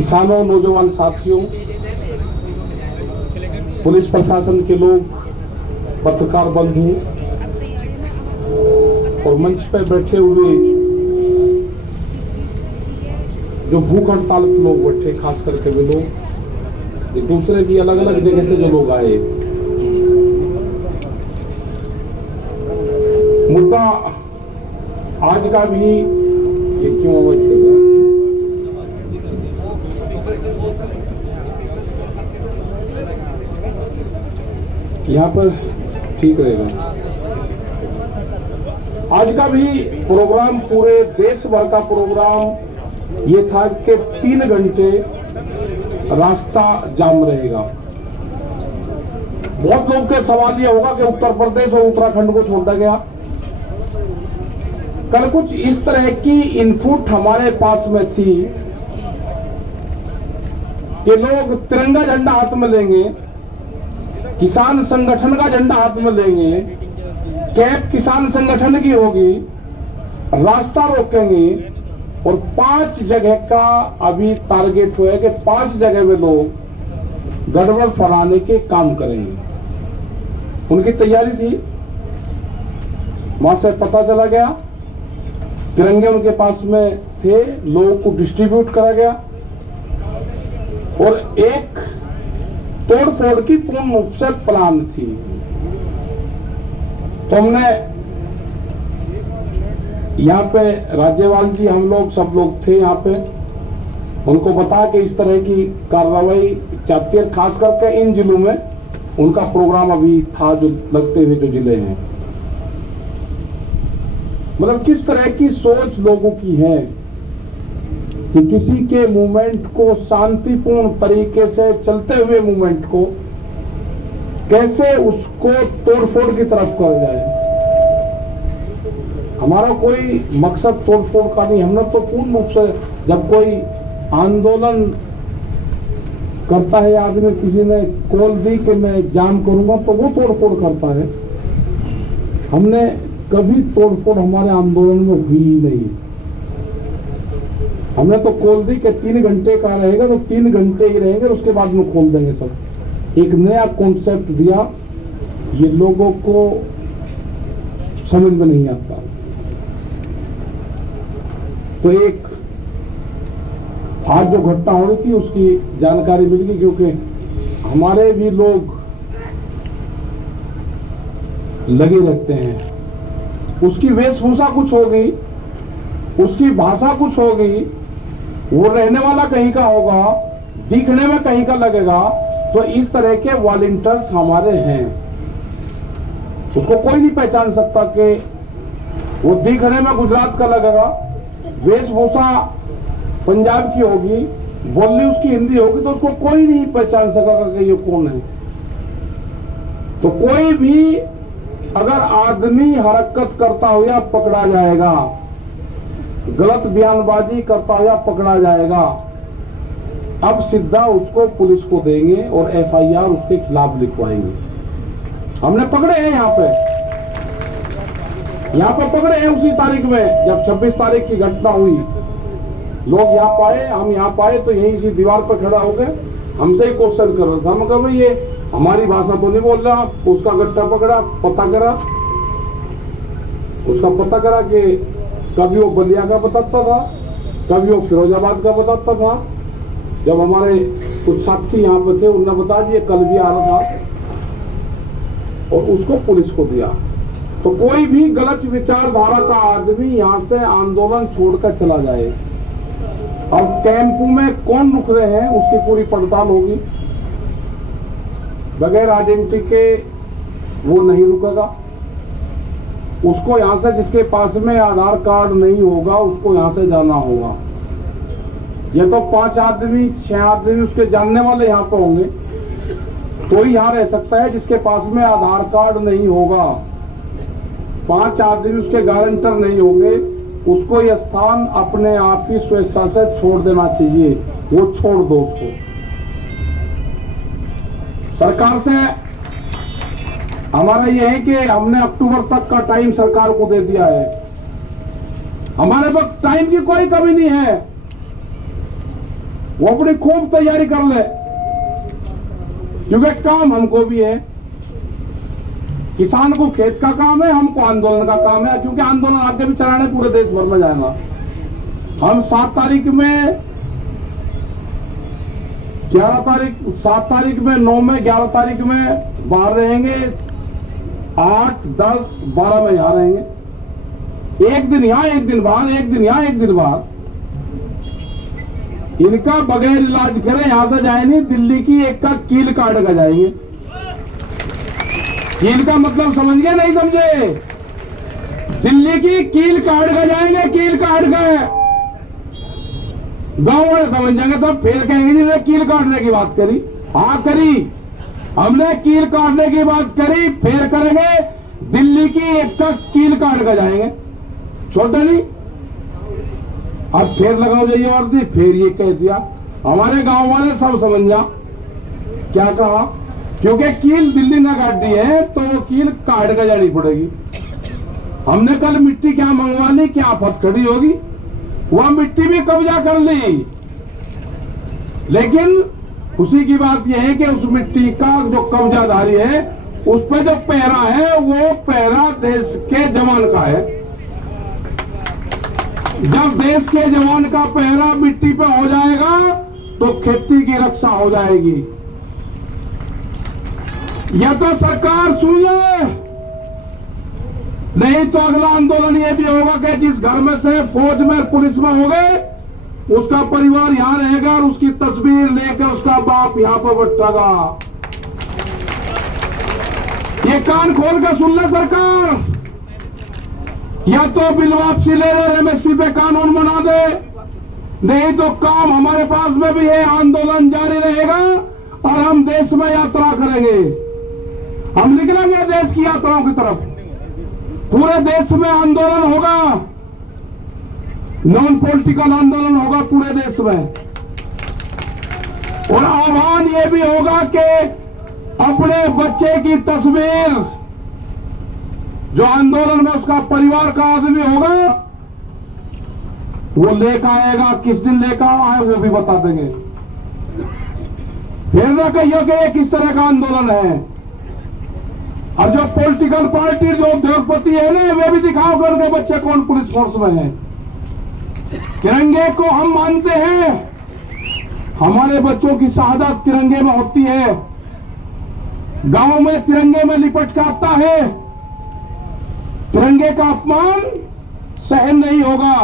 किसानों, नौजवान साथियों, पुलिस प्रशासन के लोग, पत्रकार बंधु और मंच पर बैठे हुए जो भूख हड़ताल पे लोग बैठे, खास करके वे लोग, ये दूसरे भी अलग अलग जगह से जो लोग आए। मुद्दा आज का भी ये क्यों आवाज कर रहा है? यहाँ पर ठीक रहेगा। आज का भी प्रोग्राम, पूरे देश भर का प्रोग्राम ये था कि 3 घंटे रास्ता जाम रहेगा। बहुत लोग के सवाल ये होगा कि उत्तर प्रदेश और उत्तराखंड को छोड़ा गया। कल कुछ इस तरह की इनपुट हमारे पास में थी कि लोग तिरंगा झंडा हाथ में लेंगे, किसान संगठन का झंडा हाथ में लेंगे, कैप किसान संगठन की होगी, रास्ता रोकेंगे और 5 जगह का अभी टारगेट हुआ है कि 5 जगह में लोग गड़बड़ फैलाने के काम करेंगे। उनकी तैयारी थी। वहां से पता चला गया, तिरंगे उनके पास में थे, लोगों को डिस्ट्रीब्यूट करा गया और एक तोड़-फोड़ की पूर्ण रूप से प्लान थी। तो हमने यहाँ पे राज्यपाल जी, हम लोग सब लोग थे यहाँ पे, उनको बता के इस तरह की कार्रवाई चाहती है। खास करके इन जिलों में उनका प्रोग्राम अभी था, जो लगते हुए जो जिले हैं, मतलब किस तरह की सोच लोगों की है कि किसी के मूवमेंट को, शांतिपूर्ण तरीके से चलते हुए मूवमेंट को कैसे उसको तोड़फोड़ की तरफ कर जाए। हमारा कोई मकसद तोड़फोड़ का नहीं। हमने तो पूर्ण रूप से, जब कोई आंदोलन करता है आदमी, किसी ने कॉल दी कि मैं जाम करूंगा, तो वो तोड़फोड़ करता है। हमने कभी तोड़फोड़ हमारे आंदोलन में हुई ही नहीं। हमने तो कॉल दी कि 3 घंटे का रहेगा तो 3 घंटे ही रहेंगे, उसके बाद में खोल देंगे सब। एक नया कॉन्सेप्ट दिया, ये लोगों को समझ में नहीं आता। तो एक आज जो घटना हो रही थी उसकी जानकारी मिल गई, क्योंकि हमारे भी लोग लगे रहते हैं। उसकी वेशभूषा कुछ हो गई, उसकी भाषा कुछ हो गई, वो रहने वाला कहीं का होगा, दिखने में कहीं का लगेगा। तो इस तरह के वॉलंटियर्स हमारे हैं, उसको कोई नहीं पहचान सकता कि वो दिखने में गुजरात का लगेगा, वेशभूषा पंजाब की होगी, बोलनी उसकी हिंदी होगी, तो उसको कोई नहीं पहचान सकेगा कि ये कौन है। तो कोई भी अगर आदमी हरकत करता हुआ पकड़ा जाएगा, गलत बयानबाजी करता हुआ पकड़ा जाएगा। अब सीधा उसको पुलिस को देंगे और एफआईआर उसके खिलाफ लिखवाएंगे। हमने पकड़े हैं यहाँ पे पकड़े हैं उसी तारीख में, जब 26 तारीख की घटना हुई। लोग यहाँ पाए, हम यहाँ पाए तो यहीं सी दीवार पर खड़ा हो गए, हमसे ही क्वेश्चन कर रहा था। हम कहा भाई ये हमारी भाषा तो नहीं बोल रहा। उसका गट्टा पकड़ा, पता करा, उसका पता करा कि कभी वो बलिया का बताता था, कभी वो फिरोजाबाद का बताता था। जब हमारे कुछ साथी यहाँ पे थे, उन्होंने बता दिया कल भी आ रहा था, और उसको पुलिस को दिया। तो कोई भी गलत विचारधारा का आदमी यहाँ से आंदोलन छोड़कर चला जाए, और कैंप में कौन रुक रहे हैं उसकी पूरी पड़ताल होगी। बगैर आइडेंटिटी के वो नहीं रुकेगा। उसको यहाँ से, जिसके पास में आधार कार्ड नहीं होगा, उसको यहाँ से जाना होगा। ये तो 5 आदमी 6 आदमी उसके जानने वाले यहाँ पे होंगे तो ही यहाँ रह सकता है, जिसके पास में आधार कार्ड नहीं होगा। 5 आदमी उसके गारंटर नहीं होंगे, उसको यह स्थान अपने आप ही स्वेच्छा से छोड़ देना चाहिए। वो छोड़ दो उसको। सरकार से हमारा यह है कि हमने अक्टूबर तक का टाइम सरकार को दे दिया है। हमारे पास टाइम की कोई कमी नहीं है। वो अपनी खूब तैयारी कर ले, क्योंकि काम हमको भी है। किसान को खेत का काम है, हमको आंदोलन का काम है, क्योंकि आंदोलन आगे भी चलाने पूरे देश भर में जाएगा। हम 7 तारीख में 7 तारीख में 9 में 11 तारीख में बाहर रहेंगे, 8, 10, 12 में यहां रहेंगे। एक दिन यहां, एक दिन बाहर, एक दिन यहां, एक दिन बाहर। इनका बगैर इलाज करे यहां से जाए नहीं, दिल्ली की एक का कील काट कर जाएंगे। कील का मतलब समझ गए नहीं समझे? दिल्ली की कील काट कर जाएंगे, कील काट कर। गांव वाले समझ जाएंगे सब, फिर कहेंगे जिसने कील काटने की बात करी। हाँ करी, हमने कील काटने की बात करी, फिर करेंगे दिल्ली की एक का कील काट कर जाएंगे। छोटा नहीं, अब फिर लगाओ जाइए वर्दी, फिर ये कह दिया। हमारे गांव वाले सब समझ जा क्या कहा, क्योंकि कील दिल्ली ना काटी है तो वो कील काट कर जानी पड़ेगी। हमने कल मिट्टी क्या मंगवा ली, क्या आफत खड़ी होगी, वह मिट्टी भी कब्जा कर ली। लेकिन खुशी की बात यह है कि उस मिट्टी का जो कब्जादारी है, उस पर जो पहरा है, वो पहरा देश के जवान का है। जब देश के जवान का पहरा मिट्टी पे हो जाएगा तो खेती की रक्षा हो जाएगी। यह तो सरकार सुन ले, नहीं तो अगला आंदोलन यह भी होगा कि जिस घर में से फौज में पुलिस में हो गए, उसका परिवार यहां रहेगा और उसकी तस्वीर लेकर उसका बाप यहां पर बैठेगा। ये कान खोल कर सुन ले सरकार, या तो बिल वापसी ले ले, एमएसपी पे कानून बना दे, नहीं तो काम हमारे पास में भी है, आंदोलन जारी रहेगा और हम देश में यात्रा करेंगे। हम निकलेंगे देश की यात्राओं की तरफ, पूरे देश में आंदोलन होगा, नॉन पॉलिटिकल आंदोलन होगा पूरे देश में। और आह्वान यह भी होगा कि अपने बच्चे की तस्वीर, जो आंदोलन में उसका परिवार का आदमी होगा, वो लेकर आएगा। किस दिन लेकर आए वो भी बता देंगे। फिर ना कहिए कि ये किस तरह का आंदोलन है। और जो पॉलिटिकल पार्टी, जो उद्योगपति है ना, वे भी दिखाओ कर उनके बच्चे कौन पुलिस फोर्स में है। तिरंगे को हम मानते हैं, हमारे बच्चों की शहादत तिरंगे में होती है। गांव में तिरंगे में लिपट कर आता है, तिरंगे का अपमान सहन नहीं होगा,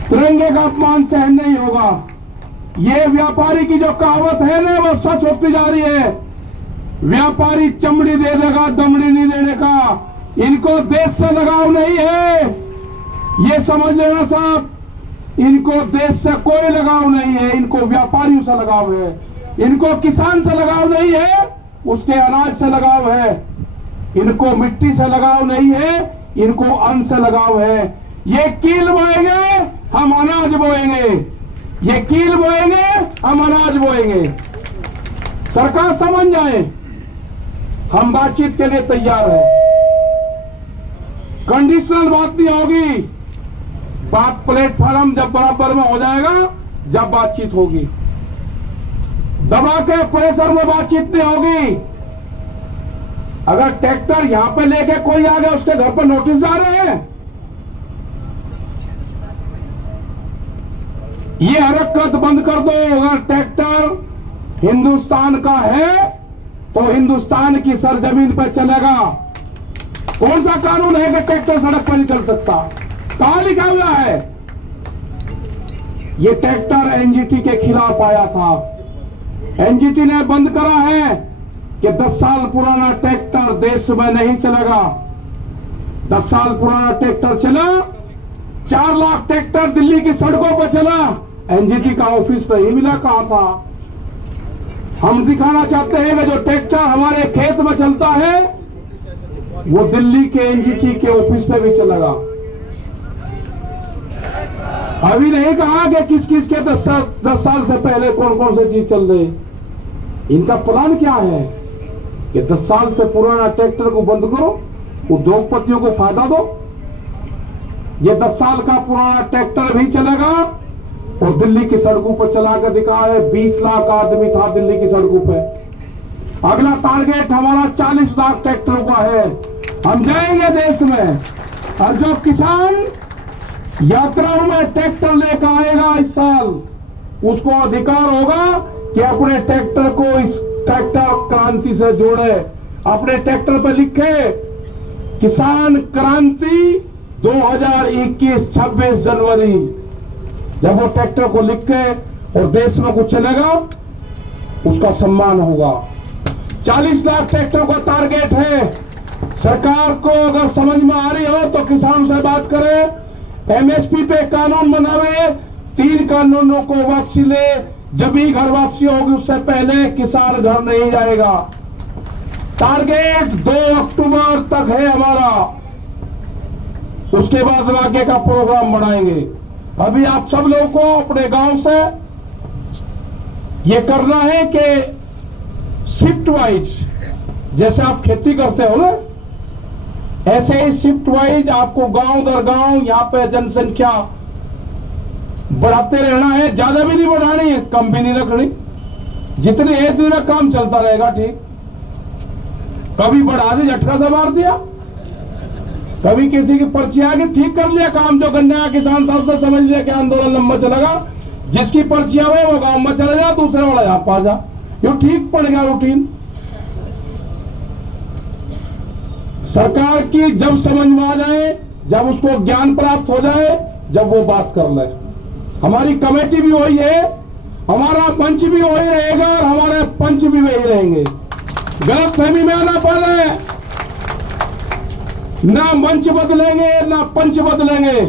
तिरंगे का अपमान सहन नहीं होगा। ये व्यापारी की जो कहावत है ना, वो सच होती जा रही है। व्यापारी चमड़ी दे देगा, दमड़ी नहीं देने का। इनको देश से लगाव नहीं है, ये समझ लेना साहब। इनको देश से कोई लगाव नहीं है, इनको व्यापारियों से लगाव है। इनको किसान से लगाव नहीं है, उसके अनाज से लगाव है। इनको मिट्टी से लगाव नहीं है, इनको अन्न से लगाव है। ये कील बोएंगे, हम अनाज बोएंगे। ये कील बोएंगे, हम अनाज बोएंगे। सरकार समझ जाए, हम बातचीत के लिए तैयार हैं। कंडीशनल बात नहीं होगी, बात प्लेटफॉर्म जब बराबर में हो जाएगा, जब बातचीत होगी। दबा के प्रेशर में बातचीत नहीं होगी। अगर ट्रैक्टर यहां पे लेके कोई आ गया, उसके घर पर नोटिस आ रहे हैं, ये हरकत बंद कर दो। अगर ट्रैक्टर हिंदुस्तान का है तो हिंदुस्तान की सरजमीन पर चलेगा। कौन सा कानून है कि ट्रैक्टर सड़क पर नहीं चल सकता? कहां लिखा हुआ है? ये ट्रैक्टर एनजीटी के खिलाफ आया था, एनजीटी ने बंद करा है कि 10 साल पुराना ट्रैक्टर देश में नहीं चलेगा। 10 साल पुराना ट्रैक्टर चला, 4 लाख ट्रैक्टर दिल्ली की सड़कों पर चला, एनजीटी का ऑफिस नहीं मिला। कहां था? हम दिखाना चाहते हैं कि जो ट्रैक्टर हमारे खेत में चलता है, वो दिल्ली के एनजीटी के ऑफिस पे भी चलेगा। अभी नहीं कहा कि किस किस के 10 साल से पहले कौन कौन सी चीज चल रही। इनका प्लान क्या है कि 10 साल से पुराना ट्रैक्टर को बंद करो, उद्योगपतियों को फायदा दो। ये 10 साल का पुराना ट्रैक्टर भी चलेगा और दिल्ली की सड़कों पर चला कर दिखाया है। 20 लाख आदमी था दिल्ली की सड़कों पे। अगला टारगेट हमारा 40 लाख ट्रैक्टरों का है। हम जाएंगे देश में, और जो किसान यात्राओं में ट्रैक्टर लेकर आएगा इस साल, उसको अधिकार होगा कि अपने ट्रैक्टर को इस ट्रैक्टर क्रांति से जोड़े। अपने ट्रैक्टर पर लिखे किसान क्रांति 2021 26 जनवरी। जब वो ट्रैक्टर को लिखे और देश में कुछ चलेगा, उसका सम्मान होगा। 40 लाख ट्रैक्टर का टारगेट है। सरकार को अगर समझ में आ रही हो तो किसानों से बात करें, एमएसपी पे कानून बनावे, 3 कानूनों को वापसी ले। जब ही घर वापसी होगी, उससे पहले किसान घर नहीं जाएगा। टारगेट 2 अक्टूबर तक है हमारा, उसके बाद आगे का प्रोग्राम बनाएंगे। अभी आप सब लोगों को अपने गांव से ये करना है कि शिफ्ट वाइज, जैसे आप खेती करते हो ना, ऐसे ही शिफ्ट वाइज आपको गांव दर गांव यहाँ पे जनसंख्या बढ़ाते रहना है। ज्यादा भी नहीं बढ़ानी है, कम भी नहीं रखनी। जितनी है इतने में काम चलता रहेगा। ठीक, कभी बढ़ा दी, झटका से मार दिया, कभी किसी की पर्ची आ गई, ठीक कर लिया काम। जो गन्ना किसान था उसने समझ लिया कि आंदोलन लंबा चलेगा, जिसकी पर्ची आवे वो गांव में चले जा, दूसरे वाला यहाँ पा जा, ये ठीक पड़ गया रूटीन। सरकार की जब समझ में आ जाए, जब उसको ज्ञान प्राप्त हो जाए, जब वो बात कर ले। हमारी कमेटी भी वही है, हमारा मंच भी वही रहेगा और हमारे पंच भी वही रहेंगे। गलत फहमी में आना पड़ रहा है, ना मंच बदलेंगे ना पंच बदलेंगे।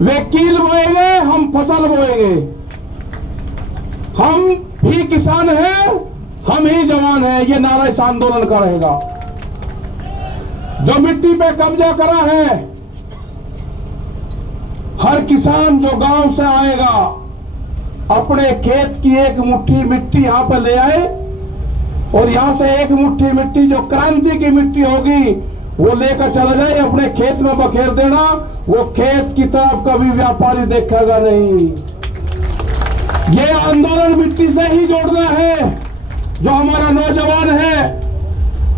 वे कील बोएंगे, हम फसल बोएंगे। हम भी किसान हैं, हम ही जवान हैं, ये नारा इस आंदोलन का रहेगा। जो मिट्टी पे कब्जा करा है, हर किसान जो गांव से आएगा अपने खेत की एक मुट्ठी मिट्टी यहां पर ले आए, और यहां से एक मुट्ठी मिट्टी जो क्रांति की मिट्टी होगी वो लेकर चला जाए, अपने खेत में बखेर देना। वो खेत की तरफ कभी व्यापारी देखेगा नहीं। ये आंदोलन मिट्टी से ही जोड़ना है। जो हमारा नौजवान है,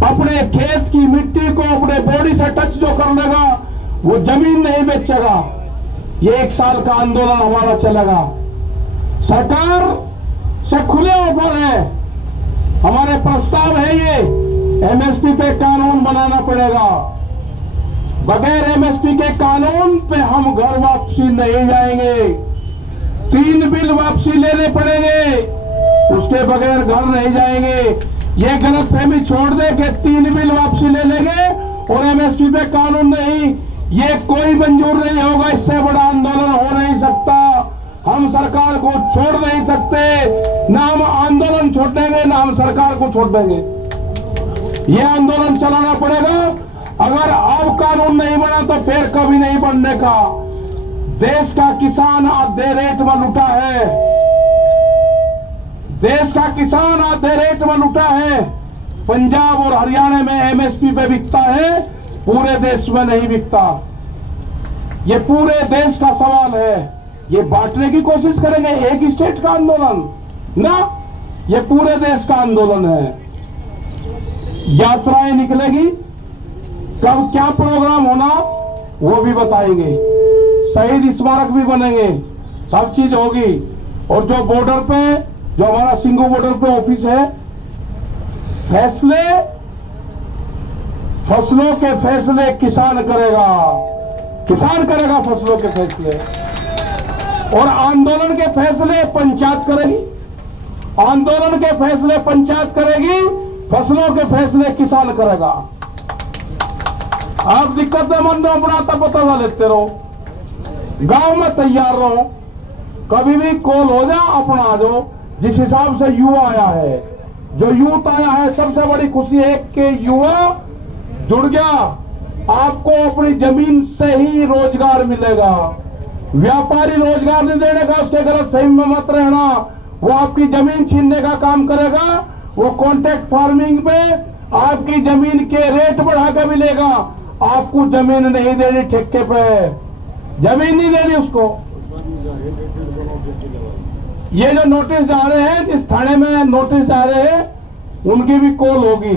अपने खेत की मिट्टी को अपने बॉडी से टच जो कर लेगा, वो जमीन नहीं बेचेगा। ये 1 साल का आंदोलन हमारा चलेगा। सरकार से खुले ऑफर है, हमारे प्रस्ताव है ये, एमएसपी पे कानून बनाना पड़ेगा। बगैर एमएसपी के कानून पे हम घर वापसी नहीं जाएंगे। 3 बिल वापसी लेने पड़ेंगे, उसके बगैर घर नहीं जाएंगे। ये गलतफहमी छोड़ दे कि 3 बिल वापसी ले लेंगे और एमएसपी पे कानून नहीं, ये कोई मंजूर नहीं होगा। इससे बड़ा आंदोलन हो नहीं सकता। हम सरकार को छोड़ नहीं सकते, ना हम आंदोलन छोड़ देंगे ना हम सरकार को छोड़ देंगे। ये आंदोलन चलाना पड़ेगा। अगर अब कानून नहीं बना तो फिर कभी नहीं बनने का। देश का किसान आधे रेट में लुटा है, देश का किसान आधे रेट में लुटा है। पंजाब और हरियाणा में एमएसपी पे बिकता है, पूरे देश में नहीं बिकता। ये पूरे देश का सवाल है। ये बांटने की कोशिश करेंगे एक स्टेट का आंदोलन ना, ये पूरे देश का आंदोलन है। यात्राएं निकलेगी, कब क्या प्रोग्राम होना वो भी बताएंगे, शहीद स्मारक भी बनेंगे, सब चीज होगी। और जो बॉर्डर पे, जो हमारा सिंगू बॉर्डर पे ऑफिस है, फैसले, फसलों के फैसले किसान करेगा, किसान करेगा फसलों के फैसले। और आंदोलन के फैसले पंचायत करेगी, आंदोलन के फैसले पंचायत करेगी, फसलों के फैसले किसान करेगा। आप दिक्कतें मंदो अपना पता लेते रहो, गांव में तैयार रहो, कभी भी कॉल हो जा अपना आ जाओ। जिस हिसाब से युवा आया है, जो यूथ आया है, सबसे बड़ी खुशी है कि युवा जुड़ गया। आपको अपनी जमीन से ही रोजगार मिलेगा। व्यापारी रोजगार नहीं देने का, उसके गलतफहमी में मत रहना। वो आपकी जमीन छीनने का काम करेगा। वो कॉन्ट्रैक्ट फार्मिंग पे आपकी जमीन के रेट बढ़ा के मिलेगा। आपको जमीन नहीं देनी, ठेके पे जमीन नहीं देनी उसको। ये जो नोटिस जा रहे हैं, जिस थाने में नोटिस जा रहे हैं, उनकी भी कॉल होगी।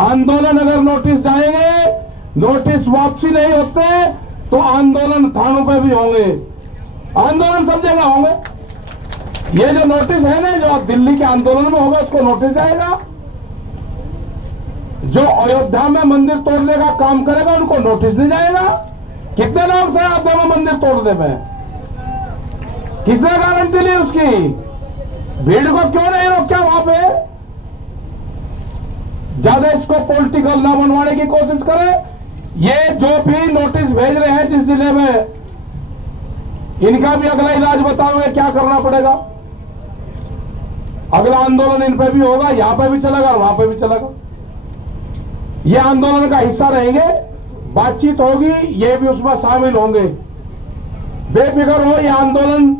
आंदोलन अगर नोटिस जाएंगे, नोटिस वापसी नहीं होते तो आंदोलन थानों पे भी होंगे, आंदोलन सब जगह होंगे। ये जो नोटिस है ना, जो दिल्ली के आंदोलन में होगा, उसको नोटिस आएगा। जो अयोध्या में मंदिर तोड़ने का काम करेगा, उनको नोटिस नहीं जाएगा। कितने लोग थे अयोध्या में मंदिर तोड़ने में? किसने गारंटी ली उसकी? भीड़ को क्यों नहीं रोका वहां पे? ज्यादा इसको पॉलिटिकल ना बनवाने की कोशिश करें। ये जो भी नोटिस भेज रहे हैं जिस जिले में, इनका भी अगला इलाज बताओगे क्या करना पड़ेगा। अगला आंदोलन इन पे भी होगा, यहां पे भी चलेगा और वहां पे भी चलेगा। ये आंदोलन का हिस्सा रहेंगे, बातचीत होगी, ये भी उसमें शामिल होंगे। बेफिक्र हो, ये आंदोलन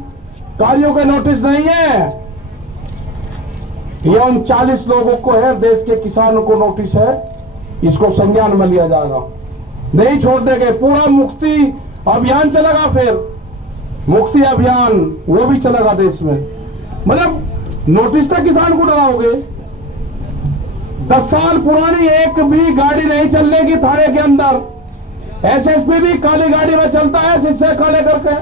कारियों के नोटिस नहीं है, ये उन 40 लोगों को है, देश के किसानों को नोटिस है। इसको संज्ञान में लिया जाएगा, नहीं छोड़ देंगे। पूरा मुक्ति अभियान चलेगा, फिर मुक्ति अभियान वो भी चलेगा देश में। मतलब नोटिस तक किसान को डराओगे। 10 साल पुरानी एक भी गाड़ी नहीं चलने थाने के अंदर। एसएसपी भी काली गाड़ी में चलता है, शीशे काले करके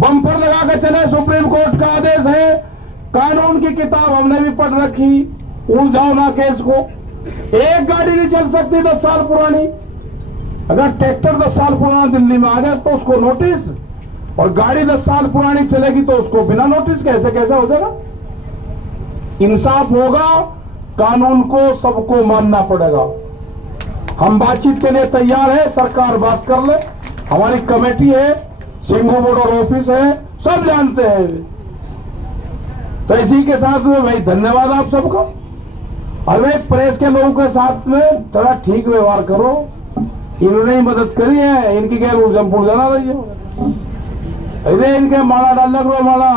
बम्पर लगा के चले। सुप्रीम कोर्ट का आदेश है, कानून की किताब हमने भी पढ़ रखी, उलझाओ ना केस को। एक गाड़ी नहीं चल सकती 10 साल पुरानी। अगर ट्रैक्टर 10 साल पुराना दिल्ली में आ गया तो उसको नोटिस, और गाड़ी 10 साल पुरानी चलेगी तो उसको बिना नोटिस कैसे हो जाएगा? इंसाफ होगा, कानून को सबको मानना पड़ेगा। हम बातचीत के लिए तैयार है, सरकार बात कर ले। हमारी कमेटी है, सिंघू बॉर्डर ऑफिस है, सब जानते हैं। तो इसी के साथ में भाई धन्यवाद आप सबका। और भाई प्रेस के लोगों के साथ में थोड़ा ठीक व्यवहार करो। इन्होंने ही मदद करी है, इनकी क्या जमपुर जाना रही हो। अरे इनके माला डालने को माला,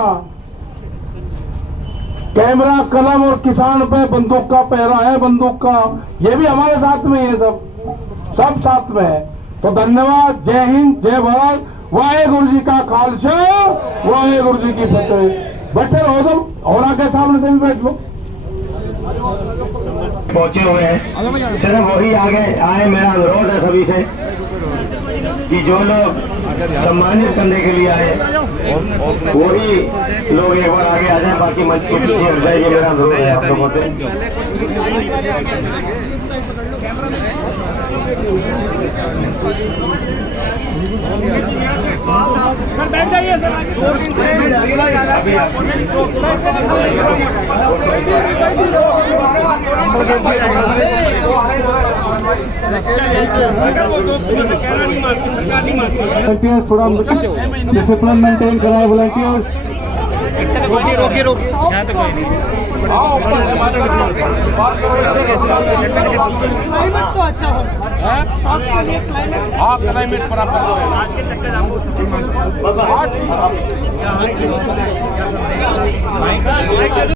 कैमरा, कलम और किसान पे बंदूक का पहरा है, बंदूक का। ये भी हमारे साथ में है, सब साथ में है। तो धन्यवाद। जय हिंद, जय भारत। वाहेगुरु जी का खालसा, वाहेगुरु जी की फतेह। बैठे रहो तुम, और आगे सामने से भी बैठ लो। पहुंचे हुए हैं, सिर्फ वही आगे आए। मेरा अनुरोध है सभी से कि जो लोग सम्मानित करने के लिए आए वही लोग एक बार आगे आ जाए, बाकी मंच के पीछे हट जाइए। मेरा अनुरोध है आप लोगों से। सर बैठ जाइए सर। 2 दिन से अगर वो तो कहना नहीं मानती, सरकार नहीं मानती। थोड़ा डिसिप्लिन मेंटेन कराए वॉलंटियर्स। रोकिए यहाँ तक कोई नहीं। क्लाइमेट तो अच्छा हो, क्लाइमेट बराबर आज के चक्कर आपको